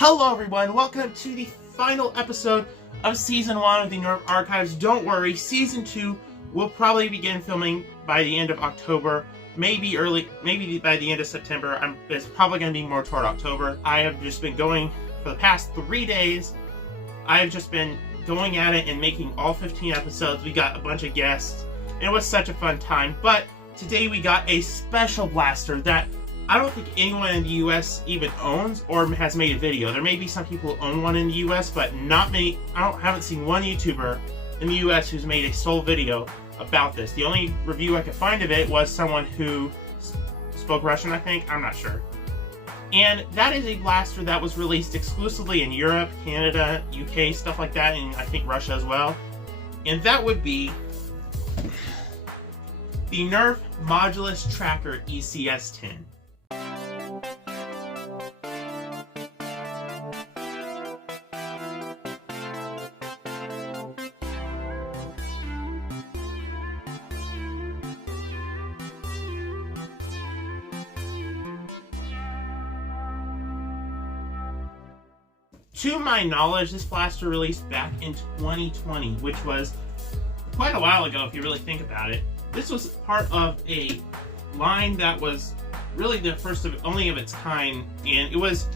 Hello everyone, welcome to the final episode of Season 1 of the Nerf Archives. Don't worry, Season 2 will probably begin filming by the end of October, maybe by the end of September. It's probably going to be more toward October. I have just been going, for the past 3 days, I have just been going at it and making all 15 episodes. We got a bunch of guests, and it was such a fun time. But today we got a special blaster that I don't think anyone in the US even owns or has made a video. There may be some people who own one in the US, but not many. Haven't seen one YouTuber in the US who's made a sole video about this. The only review I could find of it was someone who spoke Russian, I think. I'm not sure. And that is a blaster that was released exclusively in Europe, Canada, UK, stuff like that, and I think Russia as well. And that would be the Nerf Modulus Tracker ECS-10. To my knowledge, this blaster released back in 2020, which was quite a while ago if you really think about it. This was part of a line that was really the first of only of its kind, and it was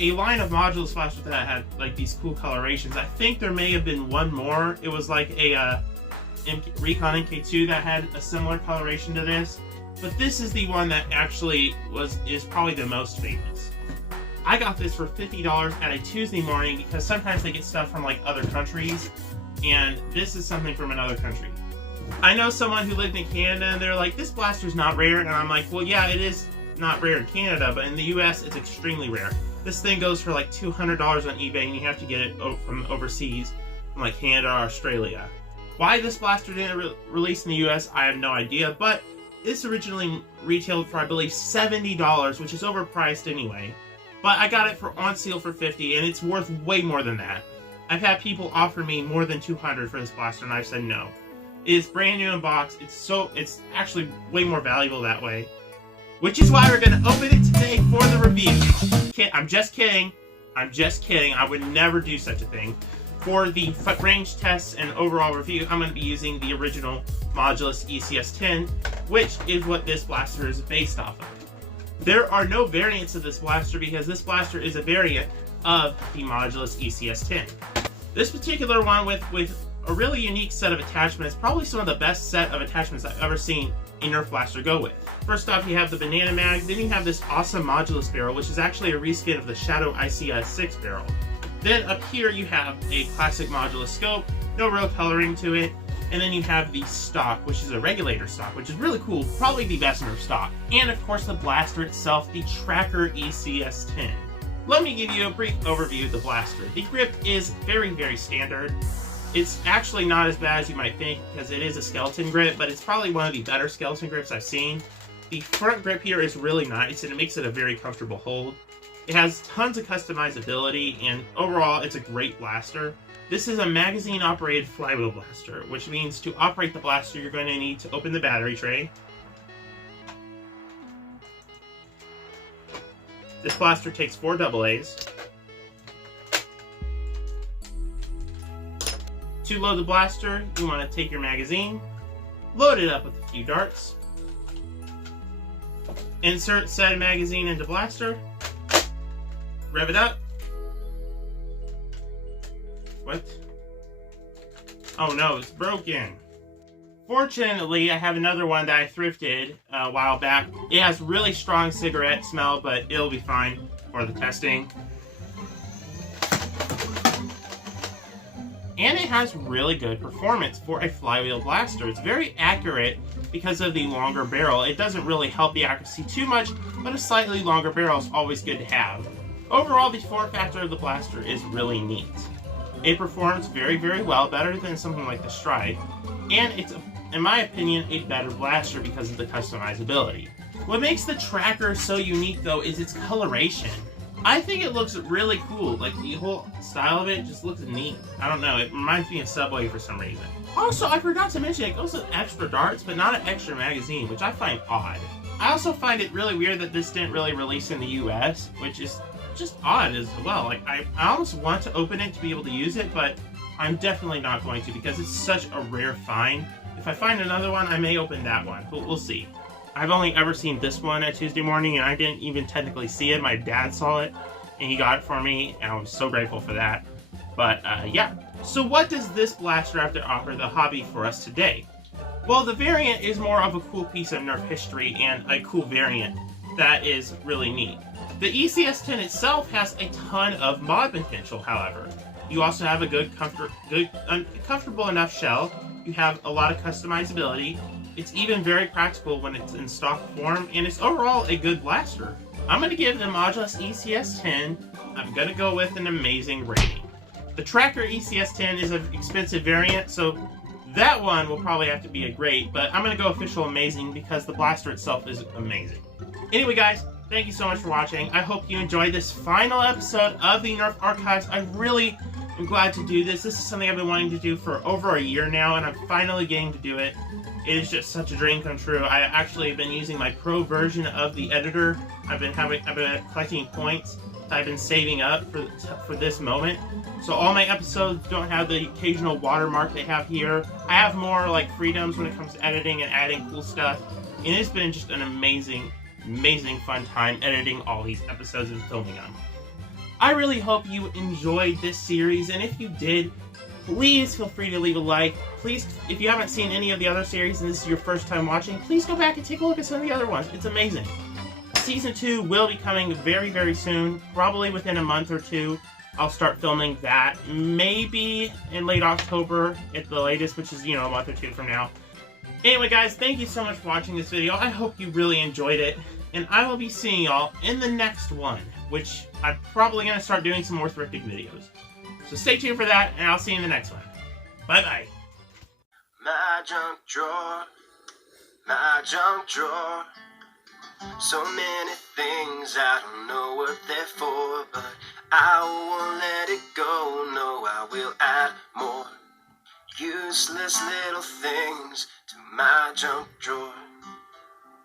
a line of Modulus blasters that had like these cool colorations. I think there may have been one more. It was like a Recon MK2 that had a similar coloration to this, but this is the one that actually is probably the most famous. I got this for $50 at a Tuesday morning because sometimes they get stuff from like other countries, and this is something from another country. I know someone who lived in Canada and they're like, this blaster's not rare, and I'm like, well yeah, it is not rare in Canada, but in the US it's extremely rare. This thing goes for like $200 on eBay, and you have to get it from overseas, from like Canada or Australia. Why this blaster didn't release in the US, I have no idea, but this originally retailed for I believe $70, which is overpriced anyway. But I got it on sale for $50, and it's worth way more than that. I've had people offer me more than $200 for this blaster, and I've said no. It is brand new in box. It's actually way more valuable that way. Which is why we're going to open it today for the review. I'm just kidding. I'm just kidding. I would never do such a thing. For the range tests and overall review, I'm going to be using the original Modulus ECS-10, which is what this blaster is based off of. There are no variants of this blaster because this blaster is a variant of the Modulus ECS-10. This particular one with a really unique set of attachments, probably some of the best set of attachments I've ever seen a Nerf blaster go with. First off, you have the banana mag, then you have this awesome Modulus barrel, which is actually a reskin of the Shadow ECS-6 barrel. Then up here you have a classic Modulus scope, no real coloring to it. And then you have the stock, which is a regulator stock, which is really cool, probably the best Nerf stock. And of course the blaster itself, the Tracker ECS-10. Let me give you a brief overview of the blaster. The grip is very, very standard. It's actually not as bad as you might think because it is a skeleton grip, but it's probably one of the better skeleton grips I've seen. The front grip here is really nice and it makes it a very comfortable hold. It has tons of customizability and overall it's a great blaster. This is a magazine-operated flywheel blaster, which means to operate the blaster, you're going to need to open the battery tray. This blaster takes 4 AA's. To load the blaster, you want to take your magazine, load it up with a few darts, insert said magazine into blaster, rev it up. What? Oh no, it's broken. Fortunately, I have another one that I thrifted a while back. It has really strong cigarette smell, but it'll be fine for the testing. And it has really good performance for a flywheel blaster. It's very accurate because of the longer barrel. It doesn't really help the accuracy too much, but a slightly longer barrel is always good to have. Overall, the form factor of the blaster is really neat. It performs very, very well, better than something like the Strike, and it's, in my opinion, a better blaster because of the customizability. What makes the Tracker so unique, though, is its coloration. I think it looks really cool. Like, the whole style of it just looks neat. I don't know, it reminds me of Subway for some reason. Also, I forgot to mention, it goes with extra darts, but not an extra magazine, which I find odd. I also find it really weird that this didn't really release in the US, which is just odd as well. Like, I almost want to open it to be able to use it, but I'm definitely not going to because it's such a rare find. If I find another one, I may open that one, but we'll see. I've only ever seen this one at Tuesday morning, and I didn't even technically see it. My dad saw it, and he got it for me, and I'm so grateful for that. But, yeah. So what does this blaster have to offer the hobby for us today? Well, the variant is more of a cool piece of Nerf history and a cool variant that is really neat. The ECS-10 itself has a ton of mod potential, however. You also have a comfortable enough shell. You have a lot of customizability. It's even very practical when it's in stock form, and it's overall a good blaster. I'm going to give the Modulus ECS-10, I'm going to go with an amazing rating. The Tracker ECS-10 is an expensive variant, so that one will probably have to be a great, but I'm going to go official amazing because the blaster itself is amazing. Anyway, guys, thank you so much for watching. I hope you enjoyed this final episode of the Nerf Archives. I really am glad to do this. This is something I've been wanting to do for over a year now, and I'm finally getting to do it. It is just such a dream come true. I actually have been using my pro version of the editor. I've been collecting points that I've been saving up for this moment. So all my episodes don't have the occasional watermark they have here. I have more like freedoms when it comes to editing and adding cool stuff. And it's been just an amazing fun time editing all these episodes and filming them. I really hope you enjoyed this series, and if you did, please feel free to leave a like. Please, if you haven't seen any of the other series and this is your first time watching, please go back and take a look at some of the other ones. It's amazing. Season 2 will be coming very, very soon. Probably within a month or two, I'll start filming that. Maybe in late October at the latest, which is, you know, a month or two from now. Anyway, guys, thank you so much for watching this video. I hope you really enjoyed it. And I will be seeing y'all in the next one, which I'm probably going to start doing some more thrifting videos. So stay tuned for that, and I'll see you in the next one. Bye-bye. My junk drawer, my junk drawer. So many things I don't know what they're for, but I won't let it go. No, I will add more useless little things to my junk drawer.